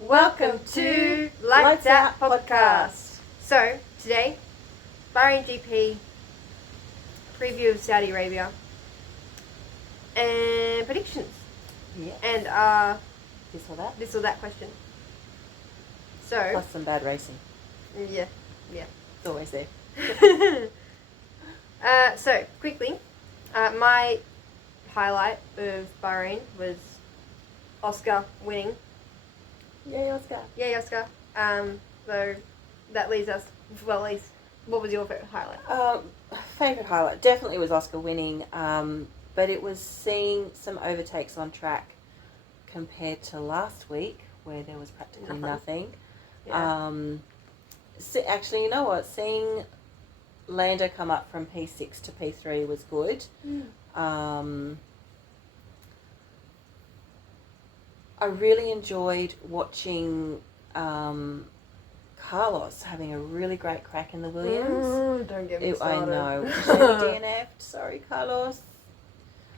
Welcome to Lights Out Podcast. So, today, Bahrain GP, preview of Saudi Arabia, and predictions. Yeah. And This or that. this or that question. So, Plus some bad racing. yeah. It's always there. So, quickly, my highlight of Bahrain was Oscar winning. Yay, Oscar. Yay, Oscar. So that leaves us, well, at least, what was your favourite highlight? Favourite highlight definitely was Oscar winning, but it was seeing some overtakes on track compared to last week where there was practically nothing. Yeah. Actually, you know what? Seeing Lando come up from P6 to P3 was good. I really enjoyed watching Carlos having a really great crack in the Williams. Don't get me started. I know. DNF'd. Sorry, Carlos.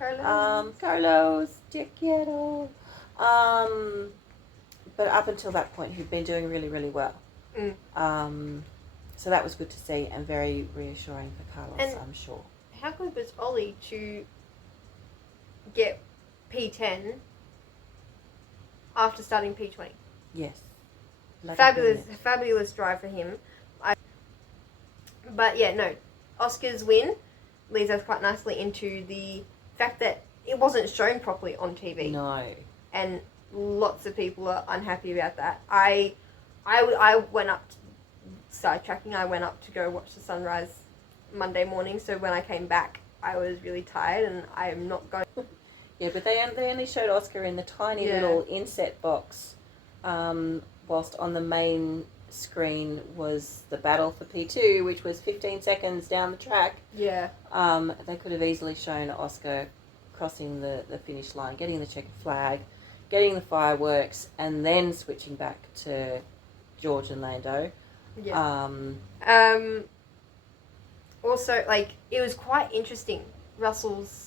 Carlos, te quiero. But up until that point, he'd been doing really, really well. So that was good to see and very reassuring for Carlos, And I'm sure. how good was Ollie to get P10 after starting P20? Yes. Fabulous drive for him. But yeah, no, Oscar's win leads us quite nicely into the fact that it wasn't shown properly on TV. No. And lots of people are unhappy about that. I went up, sidetracking, I went up to go watch the sunrise Monday morning, so when I came back, I was really tired, and I am not going... Yeah, but they only showed Oscar in the tiny little inset box, whilst on the main screen was the battle for P2, which was 15 seconds down the track. Yeah. They could have easily shown Oscar crossing the finish line, getting the checkered flag, getting the fireworks, and then switching back to George and Lando. Yeah. Also, like, it was quite interesting, Russell's...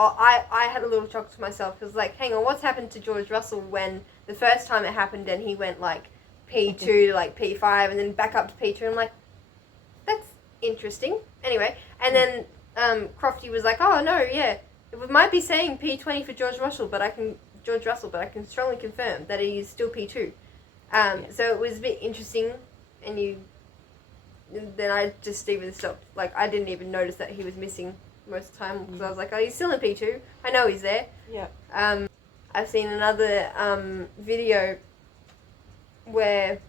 I had a little shock to myself because, like, hang on, what's happened to George Russell when the first time it happened and he went, like, P2 to, like, P5 and then back up to P2? I'm like, that's interesting. Anyway, and then Crofty was like, oh, no, yeah, it might be saying P20 for George Russell, but I can strongly confirm that he is still P2. So it was a bit interesting, and then I just even stopped. Like, I didn't even notice that he was missing most of the time because I was like, oh, he's still in P2. I know he's there. Yeah. I've seen another video where,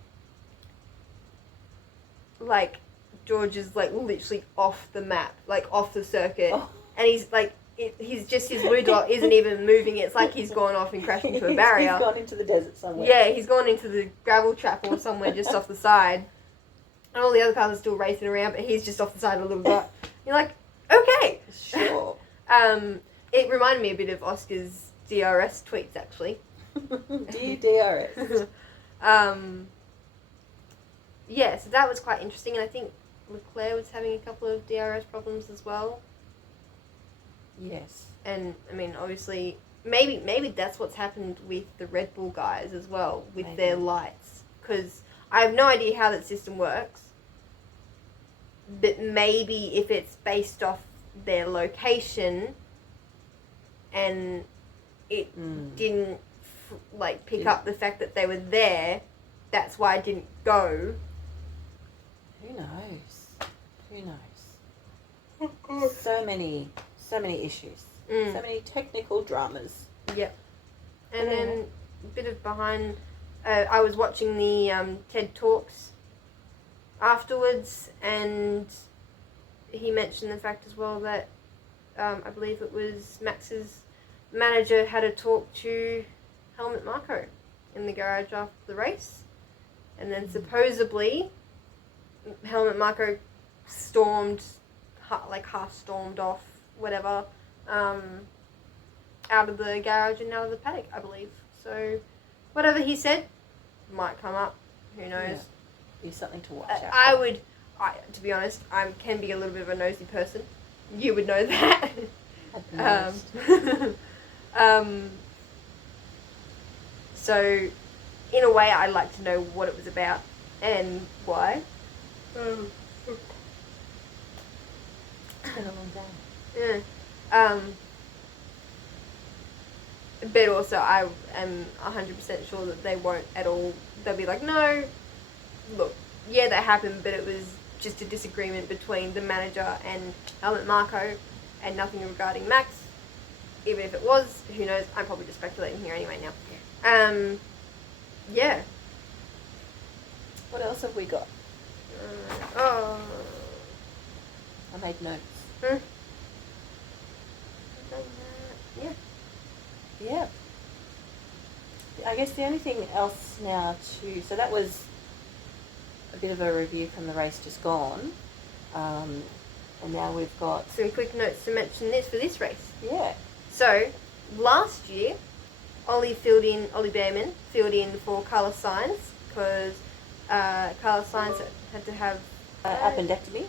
like, George is, like, literally off the map, like, off the circuit. Oh. And he's, like, he's just, his blue dot isn't even moving. It's like he's gone off and crashed into a barrier. He's gone into the desert somewhere. Yeah, he's gone into the gravel trap or somewhere just off the side. And all the other cars are still racing around, but he's just off the side of a little dot. You're like, okay. Sure. It reminded me a bit of Oscar's DRS tweets, actually. Dear DRS. Yeah, so that was quite interesting, and I think Leclerc was having a couple of DRS problems as well. Yes. And, I mean, obviously, maybe that's what's happened with the Red Bull guys as well, with their lights. Because I have no idea how that system works. But maybe if it's based off their location and it didn't pick up the fact that they were there, that's why it didn't go. Who knows? So many issues. So many technical dramas. Yep. And then a bit of behind... I was watching the TED Talks afterwards, and he mentioned the fact as well that I believe it was Max's manager had a talk to Helmut Marko in the garage after the race, and then supposedly Helmut Marko half stormed off, whatever, out of the garage and out of the paddock, I believe. So whatever he said might come up. Who knows? Yeah. Be something to watch out. To be honest, I can be a little bit of a nosy person. You would know that. At most. So in a way, I'd like to know what it was about and why. It's been a long day. Yeah. But also, I am 100% sure that they won't at all. They'll be like, no, look, yeah, that happened, but it was just a disagreement between the manager and Helmut Marko and nothing regarding Max. Even if it was, who knows? I'm probably just speculating here anyway now. Yeah. What else have we got? Oh. I made notes. Yeah. Yeah. I guess the only thing else now so that was a bit of a review from the race just gone. And now we've got some quick notes to mention this for this race. Yeah. So, last year, Ollie Behrman filled in for Carlos Sainz because Carlos Sainz had to have appendectomy.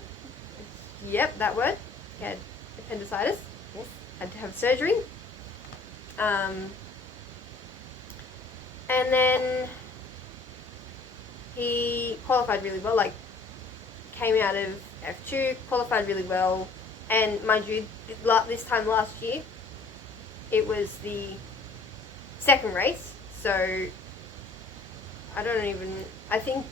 Yep, that word. He had appendicitis. Yes. Had to have surgery. And then he qualified really well, like came out of F2, qualified really well, and mind you, this time last year, it was the second race, so I think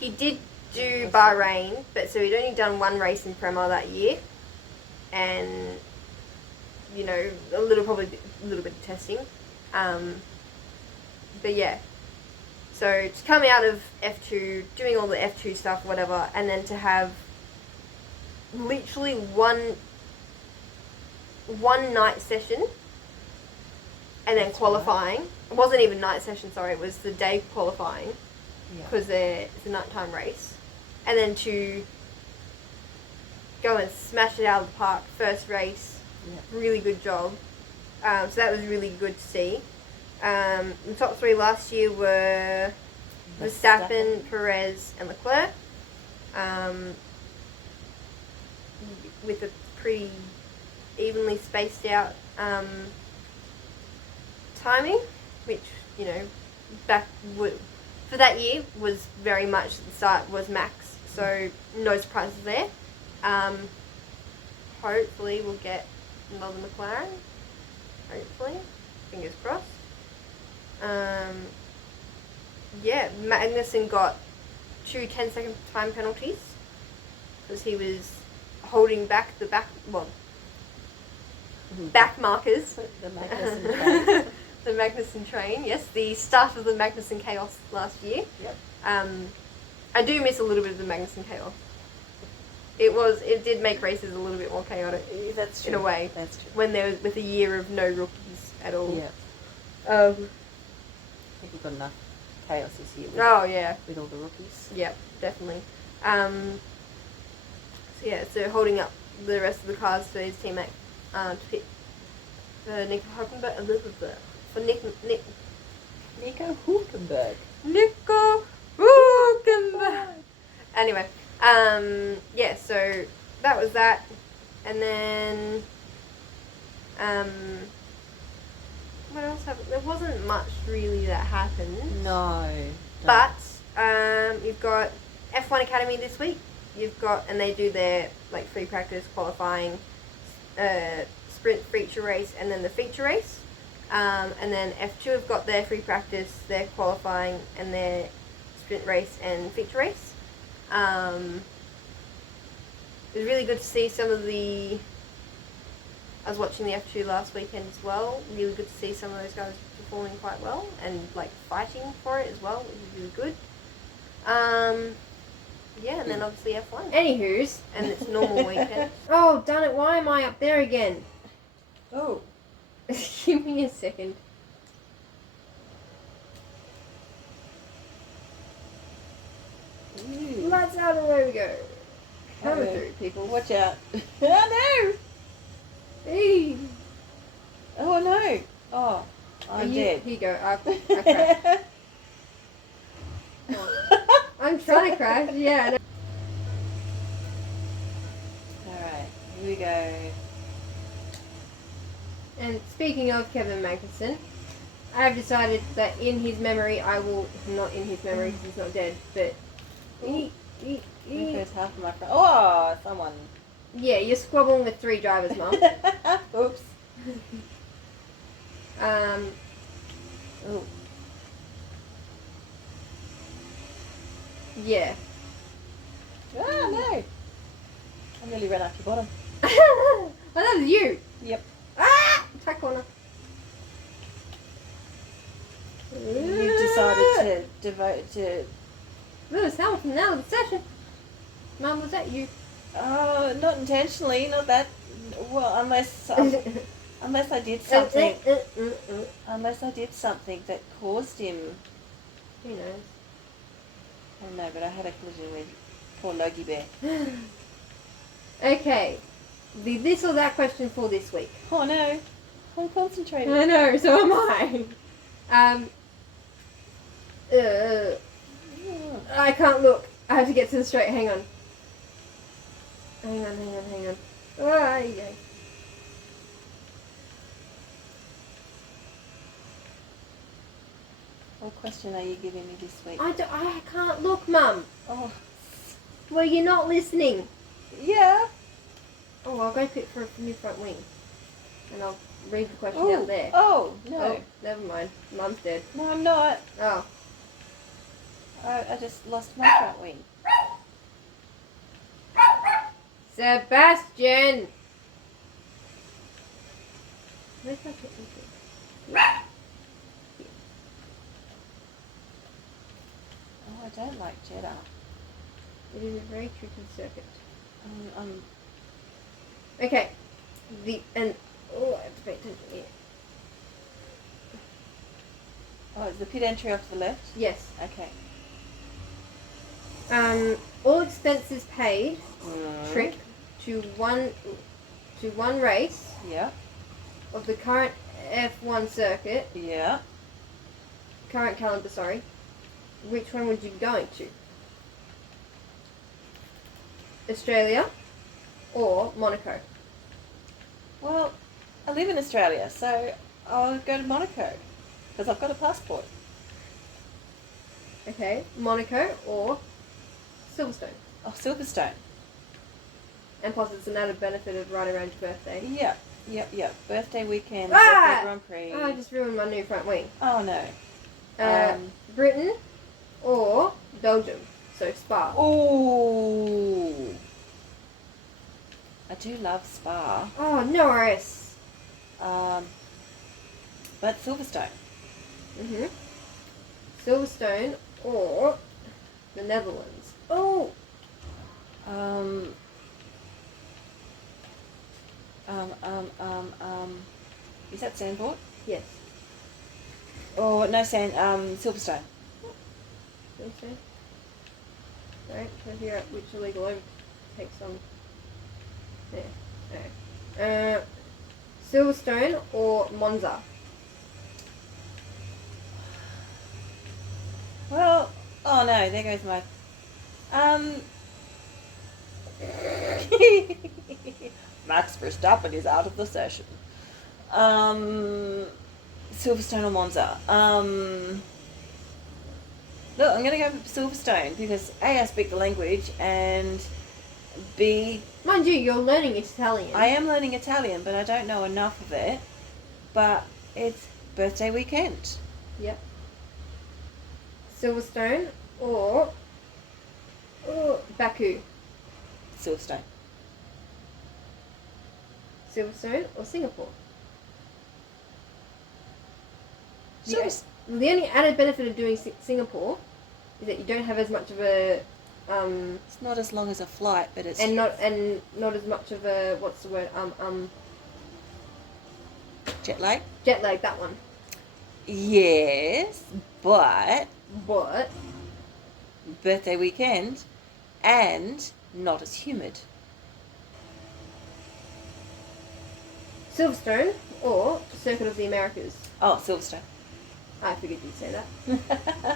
he did do Bahrain, but so he'd only done one race in Prema that year, and, you know, a little bit of testing, but yeah, so to come out of F2, doing all the F2 stuff, whatever, and then to have literally one night session, and then qualifying. Right. It wasn't even night session, sorry, it was the day qualifying, because it's a nighttime race, and then to go and smash it out of the park, first race, really good job. So that was really good to see. The top three last year were Verstappen, Perez, and Leclerc, with a pretty evenly spaced out timing, which, you know, for that year was very much at the start was Max, so no surprises there. Hopefully we'll get another McLaren, hopefully, fingers crossed. Magnussen got 2 10-second time penalties because he was holding back the back markers. The Magnussen train. The Magnussen train, yes, the start of the Magnussen chaos last year. Yep. I do miss a little bit of the Magnussen chaos. It did make races a little bit more chaotic. That's true. In a way. That's true. When there was with a year of no rookies at all. Yeah. I think we've got enough chaos this year. With all the rookies. Yep, definitely. So holding up the rest of the cars for his teammate to pick for Nico Hülkenberg. Nico Hülkenberg. Nico Hülkenberg. Anyway, so that was that, and then what else happened? There wasn't much really that happened. No. But you've got F1 Academy this week. And they do their free practice, qualifying, sprint, feature race, and then the feature race. And then F2 have got their free practice, their qualifying, and their sprint race and feature race. It was really good to see some of the... I was watching the F2 last weekend as well. Really good to see some of those guys performing quite well and fighting for it as well, which is really good. And then obviously F1. Anywho's, and it's normal weekend. Oh, darn it, why am I up there again? Oh. Give me a second. Ooh. Lights out, away we go. Coming through, people. Watch out. Oh no! Hey. Oh no! Oh, I'm dead. Here you go. I crashed. I'm trying to crash, yeah. Alright, here we go. And speaking of Kevin Magnussen, I have decided that in his memory, I will not in his memory because he's not dead, but Because half of my friends. Oh, someone. yeah, you're squabbling with 3 drivers, Mum. Oops. Oh. Yeah. Ah, no. I nearly ran off your bottom. Oh, that was you. Yep. Ah! Tight corner. You've decided to devote to. Lewis Hamilton now of the session. Mum, was that you? Not intentionally, not that. Well, unless I did something. Unless I did something that caused him. Who knows? Oh no, but I had a collision with poor Logie Bear. Okay. The this or that question for this week. Oh no. I'm concentrating. I know, so am I. I can't look. I have to get to the straight. Hang on. Hang on. Oh, yeah. What question are you giving me this week? I can't look, Mum. Oh. Well, you're not listening. Yeah. Oh, I'll go pick for a new front wing. And I'll read the question out there. Oh, no. Oh, never mind. Mum's dead. No, I'm not. Oh. I just lost my front wing. Sebastian! Where's my kitten? Oh, I don't like Jeddah. It is a very tricky circuit. Um, Okay. I have to pay attention here. Oh, is the pit entry off to the left? Yes. Okay. All expenses paid trip to one race Yeah. of the current F1 circuit, Yeah. current calendar, sorry. Which one would you be going to? Australia or Monaco? Well, I live in Australia, so I'll go to Monaco because I've got a passport. Okay, Monaco or Silverstone? Oh, Silverstone. And plus it's an added benefit of right around your birthday. Yep. Birthday weekend, Ah! birthday Grand Prix. Oh, I just ruined my new front wing. Oh no. Britain or Belgium? So Spa. Oh. I do love Spa. Oh, Norris. But Silverstone. Silverstone or the Netherlands? Oh. Is that Sandport? Yes. Oh no, Silverstone. Silverstone. Alright, trying to figure out which illegal overtakes on. There. Alright. Silverstone or Monza? Well, oh no, there goes my. Max Verstappen is out of the session. Silverstone or Monza? Look, I'm going to go for Silverstone because A, I speak the language, and B, Mind you, you're learning Italian. I am learning Italian, but I don't know enough of it. But it's birthday weekend. Yep. Silverstone or Baku? Silverstone. Silverstone or Singapore? Silverstone. The only added benefit of doing Singapore is that you don't have as much of a It's not as long as a flight, but it's not as much of a what's the word jet lag. jet lag, that one. Yes, but birthday weekend and not as humid. Silverstone or Circuit of the Americas? Oh, Silverstone. I figured you'd say that.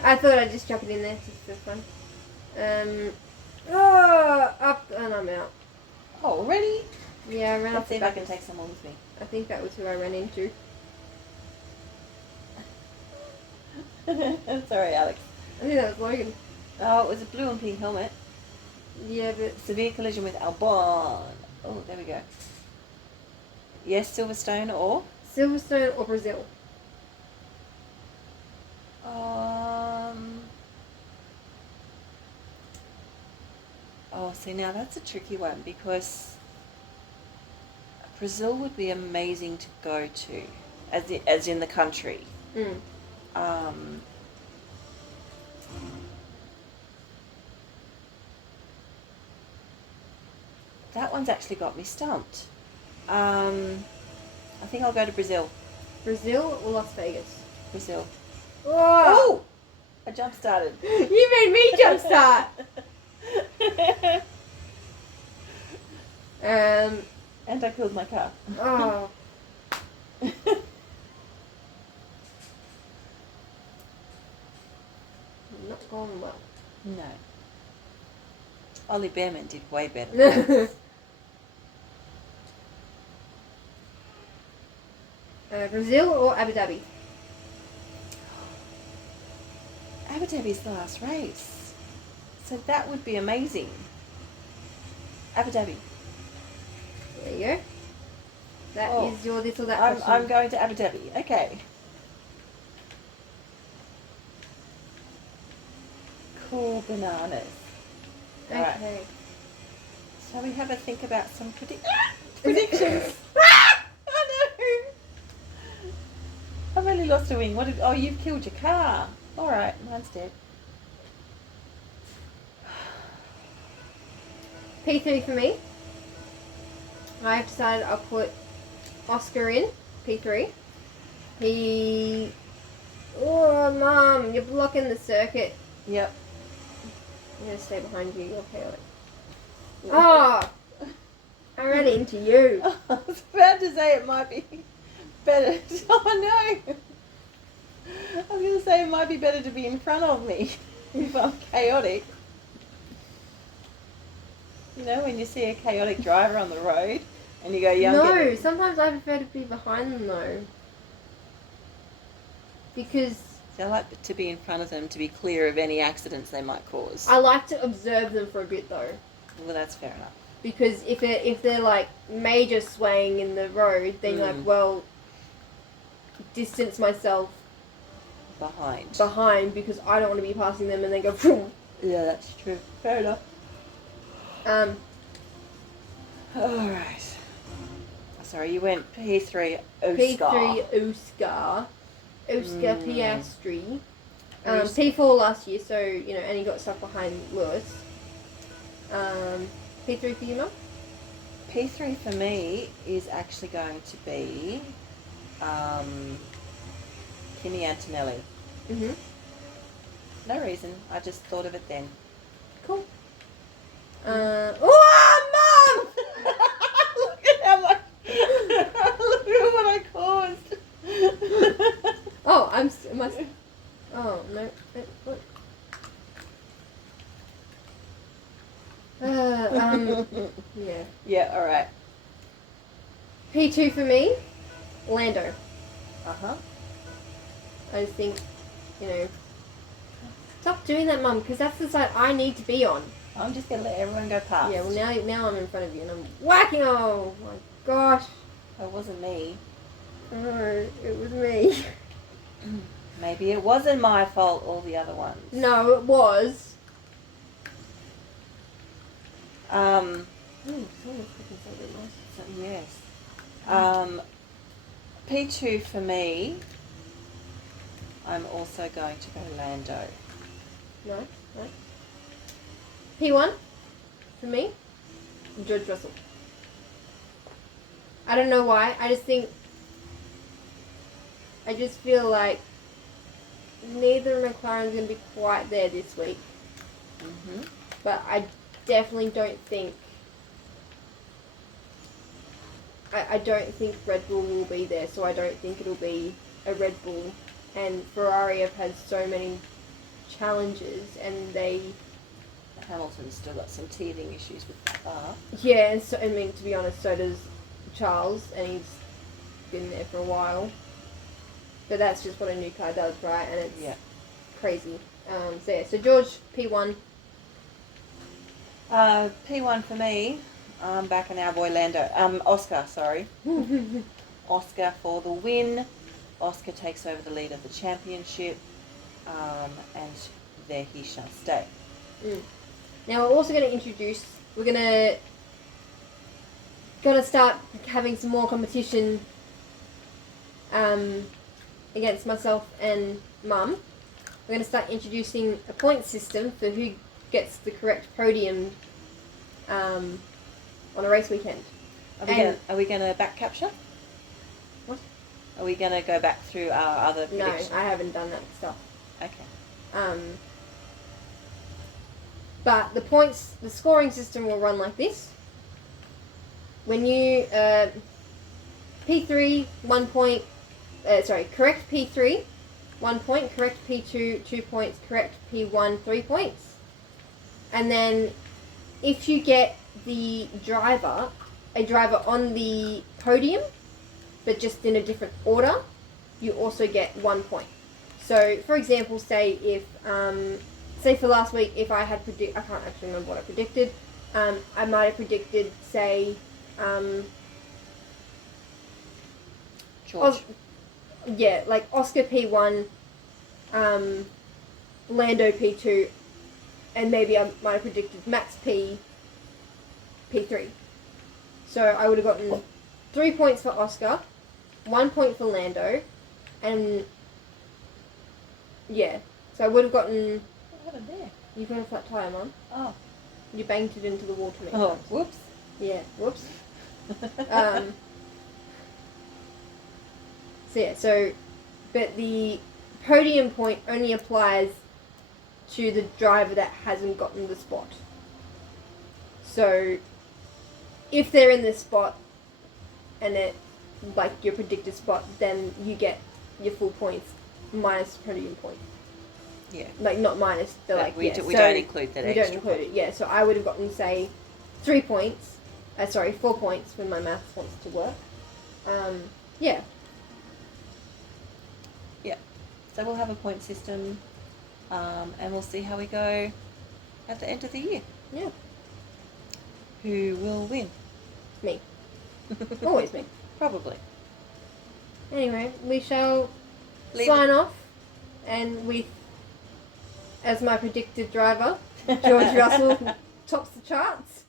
I thought I'd just chuck it in there just for fun. Up and I'm out. Oh, already? Yeah, I ran Let's off see the if I back. can take someone with me. I think that was who I ran into. Sorry, Alex. I think that was Logan. Oh, it was a blue and pink helmet. Yeah, but Severe collision with Albon. Oh, there we go. Yes, Silverstone or? Silverstone or Brazil? Oh, see, now that's a tricky one because Brazil would be amazing to go to, as in the country. That one's actually got me stumped. I think I'll go to Brazil. Brazil or Las Vegas? Brazil. Oh! I jump started. You made me jump start! And I killed my car. Oh. Not going well. No. Ollie Behrman did way better. Brazil or Abu Dhabi? Abu Dhabi's the last race. So that would be amazing. Abu Dhabi. There you go. That is your this or that question. I'm going to Abu Dhabi. Okay. Cool bananas. Okay. Right. Shall we have a think about some predictions? Oh no! I've only lost a wing. Oh, you've killed your car. Alright, mine's dead. P3 for me. I've decided I'll put Oscar in P3. Oh, Mum, you're blocking the circuit. Yep. I'm going to stay behind you. You're chaotic. Oh! I ran into you. I was about to say it might be better. Oh no! I was going to say it might be better to be in front of me if I'm chaotic. You know, when you see a chaotic driver on the road and you go, yeah, No, sometimes I prefer to be behind them though. Because I like to be in front of them to be clear of any accidents they might cause. I like to observe them for a bit though. Well, that's fair enough. Because if they're like major swaying in the road, then you're like, well, distance myself behind because I don't want to be passing them and then go. Phoom. Yeah, that's true. Fair enough. Alright. Sorry, you went P3 Oscar. P3 Oscar Piastri. P4 last year, so you know, and he got stuck behind Lewis. P3 for you, Mum? P3 for me is actually going to be Kimi Antonelli. Mhm. No reason. I just thought of it then. Cool. Oh, Mum! Look at how much. Look at what I caused. Oh, oh no! Look. Yeah. Yeah. All right. P2 for me, Lando. I just think, you know, stop doing that, Mum, because that's the side I need to be on. I'm just gonna let everyone go past. Yeah. Well, now I'm in front of you and I'm whacking. Oh my gosh. It wasn't me. Oh, it was me. Maybe it wasn't my fault. All the other ones. No, it was. So yes. P2 for me. I'm also going to go Lando. No. P1 for me, George Russell. I don't know why. I just feel like neither McLaren's going to be quite there this week. Mhm. But I definitely don't think. I don't think Red Bull will be there, so I don't think it'll be a Red Bull. And Ferrari have had so many challenges, and Hamilton's still got some teething issues with the car. Yeah, and so I mean, to be honest, so does Charles, and he's been there for a while. But that's just what a new car does, right? And it's crazy. So George, P1. P1 for me. I'm backing our boy Lando. Oscar, sorry. Oscar for the win. Oscar takes over the lead of the championship, and there he shall stay. Now we're also going to introduce. We're gonna start having some more competition against myself and Mum. We're going to start introducing a point system for who gets the correct podium on a race weekend. Are we going to back capture? What? Are we going to go back through our other predictions? No, I haven't done that stuff. Okay. But the scoring system will run like this. When you P3 1 point, correct P3 1 point, correct P2 2 points, correct P1 3 points, and then if you get a driver on the podium, but just in a different order, you also get 1 point. So, for example, say for last week, if I had I can't actually remember what I predicted. I might have predicted, say, George. Like Oscar P1, Lando P2, and maybe I might have predicted Max P3. So I would have gotten 3 points for Oscar, 1 point for Lando, and so I would have gotten. What happened there? You got a flat tire, Mum. Oh. You banged it into the wall to me. Oh, whoops. Yeah, whoops. But the podium point only applies to the driver that hasn't gotten the spot. So, if they're in the spot and it, like your predicted spot, then you get your full points minus podium point. Yeah. Like, not minus, but like, we don't include that extra. We don't include it, yeah. So I would have gotten, say, 4 points when my maths wants to work. Yeah. Yeah. So we'll have a point system, and we'll see how we go at the end of the year. Yeah. Who will win? Me. Always me. Probably. Anyway, we shall sign off, and with, as my predicted driver, George Russell tops the charts.